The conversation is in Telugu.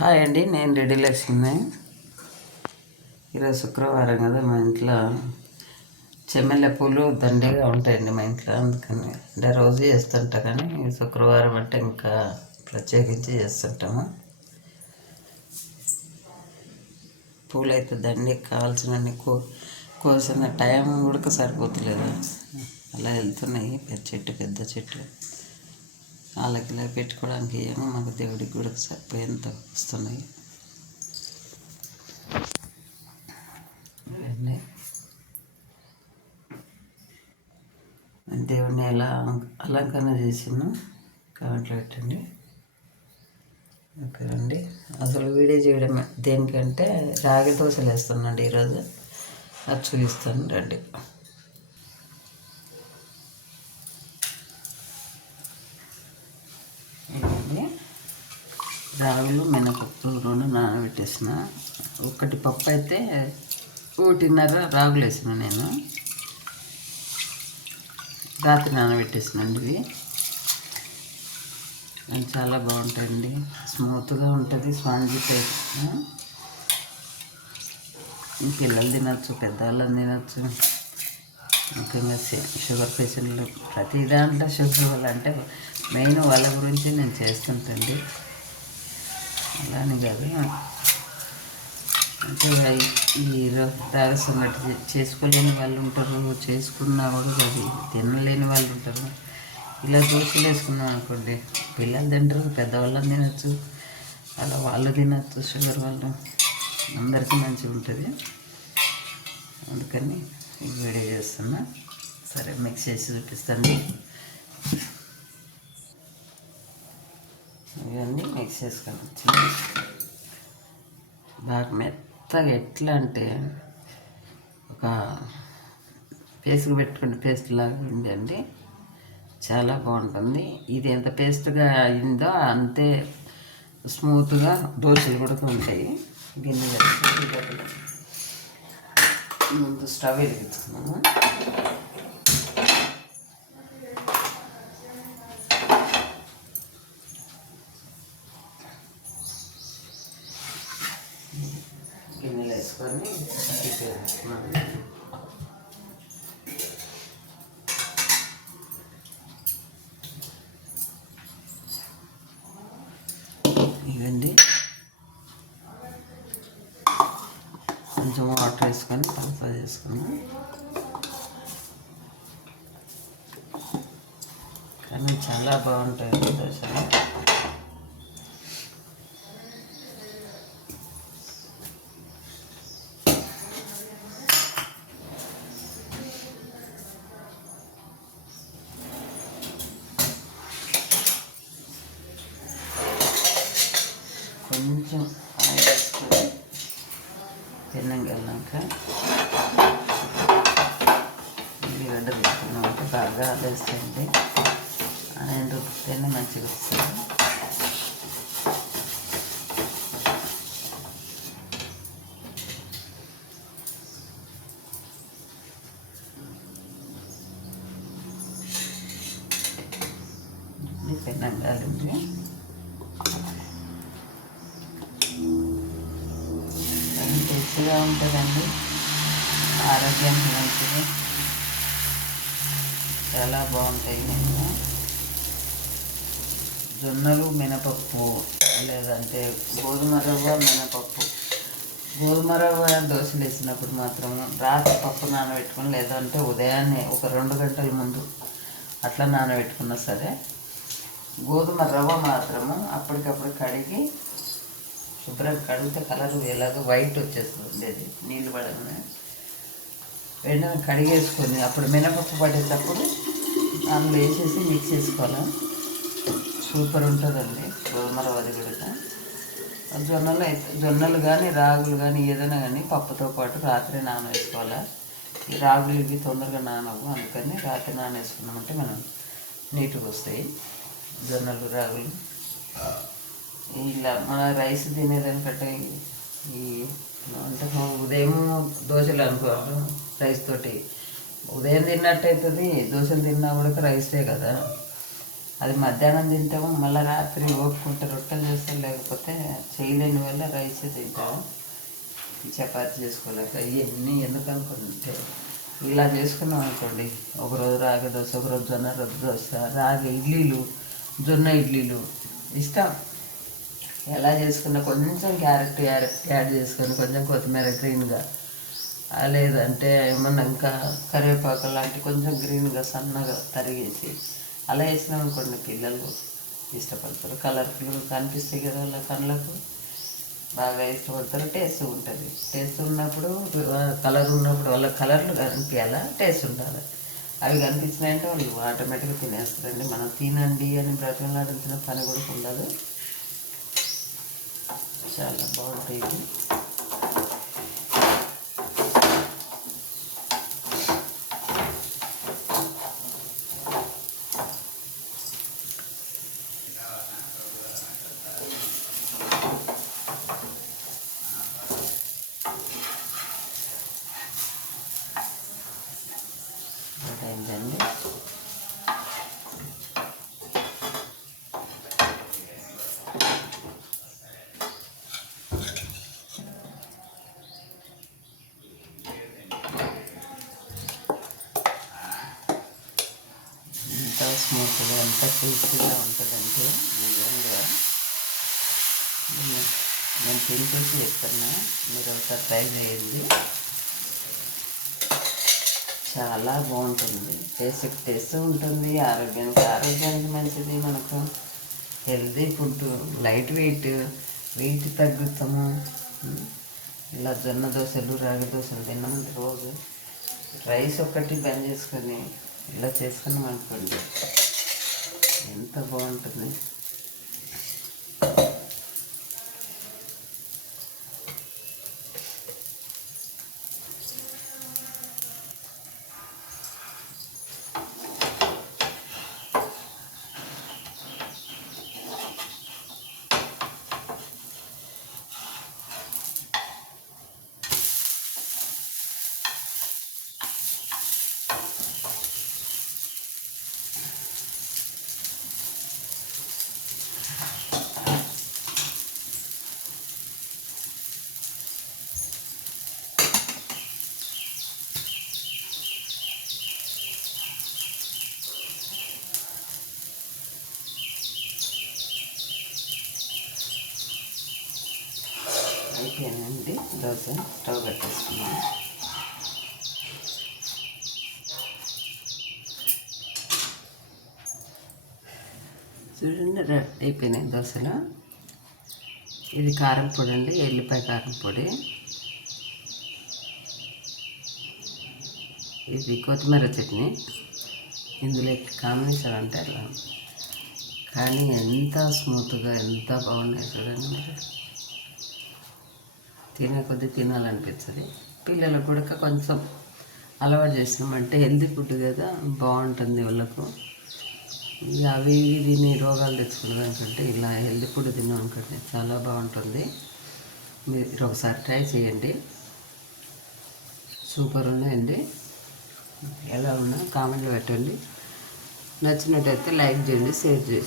హాయ్ అండి, నేను రెడ్డి లక్ష్మిని. ఈరోజు శుక్రవారం కదా, మా ఇంట్లో చెమ్మెళ్ళ పూలు దండిగా ఉంటాయండి మా ఇంట్లో. అందుకని అంటే రోజు చేస్తుంటా, కానీ శుక్రవారం అంటే ఇంకా ప్రత్యేకించి చేస్తుంటాము. పూలు అయితే దండి కావాల్సినన్ని కోసిన టైం కూడా సరిపోతలేదు. అలా వెళ్తున్నాయి. పెద్ద చెట్టు వాళ్ళకి ఇలా పెట్టుకోవడానికి ఏమో మాకు దేవుడికి కూడా సరిపోయేంత వస్తున్నాయి. దేవుడిని ఎలా అలంకరణ చేసినా కామెంట్లో పెట్టండి. ఓకే అండి. అసలు వీడియో చేయడం దేనికంటే రాగి దోశలు వేస్తున్నాండి ఈరోజు. అది చూపిస్తాను రండి. రాగులు మినపప్పు రెండు నానబెట్టేసిన. ఒకటి పప్పు అయితే 1.5 రాగులు వేసిన నేను. రాత్రి నానబెట్టేసినండి. ఇవి చాలా బాగుంటాయండి, స్మూత్గా ఉంటుంది, స్పాంజీ టైప్. పిల్లలు తినచ్చు, పెద్దవాళ్ళని తినచ్చు. ముఖ్యంగా షుగర్ పేషెంట్లు ప్రతి దాంట్లో షుగర్ వల్ల అంటే మెయిన్ వాళ్ళ గురించి నేను చేస్తుంటండి. అలానే కాదు అంటే ఈ రాగి సంగటి చేసుకోలేని వాళ్ళు ఉంటారు, చేసుకున్నా కూడా అది తినలేని వాళ్ళు ఉంటారు. ఇలా దోశలు వేసుకున్నాం అనుకోండి, పిల్లలు తింటారు, పెద్దవాళ్ళని తినచ్చు, అలా వాళ్ళు తినచ్చు. షుగర్ వాళ్ళు అందరికీ మంచిగా ఉంటుంది. అందుకని ఈ వీడియో చేస్తున్నా. సరే, మిక్స్ చేసి చూపిస్తాను. ఇవన్నీ మిక్స్ చేసుకొని బాగా మెత్తగా ఎట్లా అంటే ఒక పేస్ట్కి పెట్టుకుని పేస్ట్ లాగా ఉందండి. చాలా బాగుంటుంది. ఇది ఎంత పేస్ట్గా అయిందో అంతే స్మూత్గా దోశలు కూడా ఉంటాయి. గిన్నెలు ముందు స్టవ్ వెలిగించుకున్నాము. గిన్నెలు వేసుకొని ఇవండి కొంచెం వాటర్ వేసుకొని పలస చేసుకున్నాం. కానీ చాలా బాగుంటాయి దోశలు. కొంచెం ఆయిల్ వేసుకొని తిన్నాక వెళ్ళాక ఉల్లిగడ్డ తీసుకున్నామంటే బాగా వేస్తుంది. ఆయన రుబ్బితేనే మంచిగా వస్తుంది. పెనంగాలింది. టేస్ట్గా ఉంటుందండి, ఆరోగ్యానికి మంచిది, చాలా బాగుంటాయి. నేను జొన్నలు మినపప్పు లేదంటే గోధుమ రవ్వ మినపప్పు, గోధుమ రవ్వ దోశలు వేసినప్పుడు మాత్రం రాత్రి పప్పు నానబెట్టుకుని, లేదంటే ఉదయాన్నే ఒక 2 గంటల ముందు అట్లా నానబెట్టుకున్నా సరే, గోధుమ రవ్వ మాత్రము అప్పటికప్పుడు కడిగి శుభ్రంగా కడిగితే కలర్ ఎలాగో వైట్ వచ్చేస్తుంది. అది నీళ్ళు పడగానే వెంటనే కడిగేసుకొని అప్పుడు మినపప్పు పడేటప్పుడు అందులో వేసేసి మిక్స్ చేసుకోవాలి. సూపర్ ఉంటుందండి గోధుమ రవ్వది కూడా. జొన్నలు కానీ రాగులు కానీ ఏదైనా కానీ పప్పుతో పాటు రాత్రి నానవేసుకోవాలి. ఈ రాగులు ఇవి తొందరగా నానవు, అందుకని రాత్రి నానేసుకున్నామంటే మనం నీట్గా వస్తాయి జొన్నలు రాగులు. ఇలా మన రైస్ తినేదానికంటే ఈ అంటే ఉదయం దోశలు అనుకోవాలి రైస్ తోటి, ఉదయం తిన్నట్టు అవుతుంది. దోశలు తిన్నా కూడా రైసే కదా, అది మధ్యాహ్నం తింటాము, మళ్ళీ రాత్రి ఓపుకుంటే రొట్టెలు చేస్తాం, లేకపోతే చేయలేని వల్ల రైస్ తింటాను, చపాతీ చేసుకోలేక. ఇవన్నీ ఎందుకు అనుకుంటే ఇలా చేసుకున్నాం అనుకోండి, ఒకరోజు రాగి దోశ, ఒకరోజు జొన్న రొట్టె దోశ, రాగి ఇడ్లీలు, జొన్న ఇడ్లీలు ఇష్టం. ఎలా చేసుకున్నా కొంచెం క్యారెట్ యాడ్ చేసుకొని, కొంచెం కొత్తిమీర గ్రీన్గా, లేదంటే ఏమన్నా ఇంకా కరివేపాకు లాంటి కొంచెం గ్రీన్గా సన్నగా తరిగేసి అలా వేసినాం అనుకోండి, పిల్లలు ఇష్టపడతారు. కలర్ఫుల్గా కనిపిస్తాయి కదా వాళ్ళ కళ్ళకు, బాగా ఇష్టపడతారు. టేస్ట్ ఉంటుంది. టేస్ట్ ఉన్నప్పుడు, కలర్ ఉన్నప్పుడు వాళ్ళ కలర్లు కనిపించాలా, టేస్ట్ ఉండాలి. అవి కనిపించినాయంటే వాళ్ళు ఆటోమేటిక్గా తినేస్తారండి. మనం తినండి అని బ్రతిమలాడించిన పని కూడా ఉండదు. చాలా బాగుంటాయి. అయిందండి. ఎంత స్మూత్గా, ఎంత టేస్టీగా ఉంటుందంటే నిజంగా నేను తినిచేసి చెప్తున్నా, మీరు ఒకసారి ట్రై చేయండి. చాలా బాగుంటుంది. టేస్ట్ ఉంటుంది, ఆరోగ్యానికి మంచిది. మనకు హెల్తీ ఫుడ్, లైట్ వెయిట్ తగ్గుతాము. ఇలా జొన్న దోశలు, రాగి దోశలు తిన్నామంటే రోజు రైస్ ఒక్కటి బంద్ చేసుకొని ఇలా చేసుకున్నాం అనుకోండి, ఎంత బాగుంటుంది. అయిపోయానండి దోశ. స్టవ్ కట్టేసుకున్నాను. చూడండి, అయిపోయినాయి దోశలు. ఇది కారం పొడి అండి, ఎల్లిపాయ కారం పొడి. ఇది కొత్తిమీర చట్నీ. ఇందులో కాంబినేషన్ అంటే అలా, కానీ ఎంత స్మూత్గా, ఎంత బాగున్నాయి చూడండి. మీరు తినే కొద్దీ తినాలనిపించదు. పిల్లలకు కూడా కొంచెం అలవాటు చేసినామంటే హెల్తీ ఫుడ్ కదా, బాగుంటుంది వాళ్ళకు. అవి తిని రోగాలు తెచ్చుకున్నది అనుకుంటే ఇలా హెల్తీ ఫుడ్ తిన్నాం అనుకోండి, చాలా బాగుంటుంది. మీరు ఒకసారి ట్రై చేయండి. సూపర్ ఉన్నాయండి. ఎలా ఉన్నా కామెంట్లో పెట్టండి. నచ్చినట్టయితే లైక్ చేయండి, షేర్ చేయండి.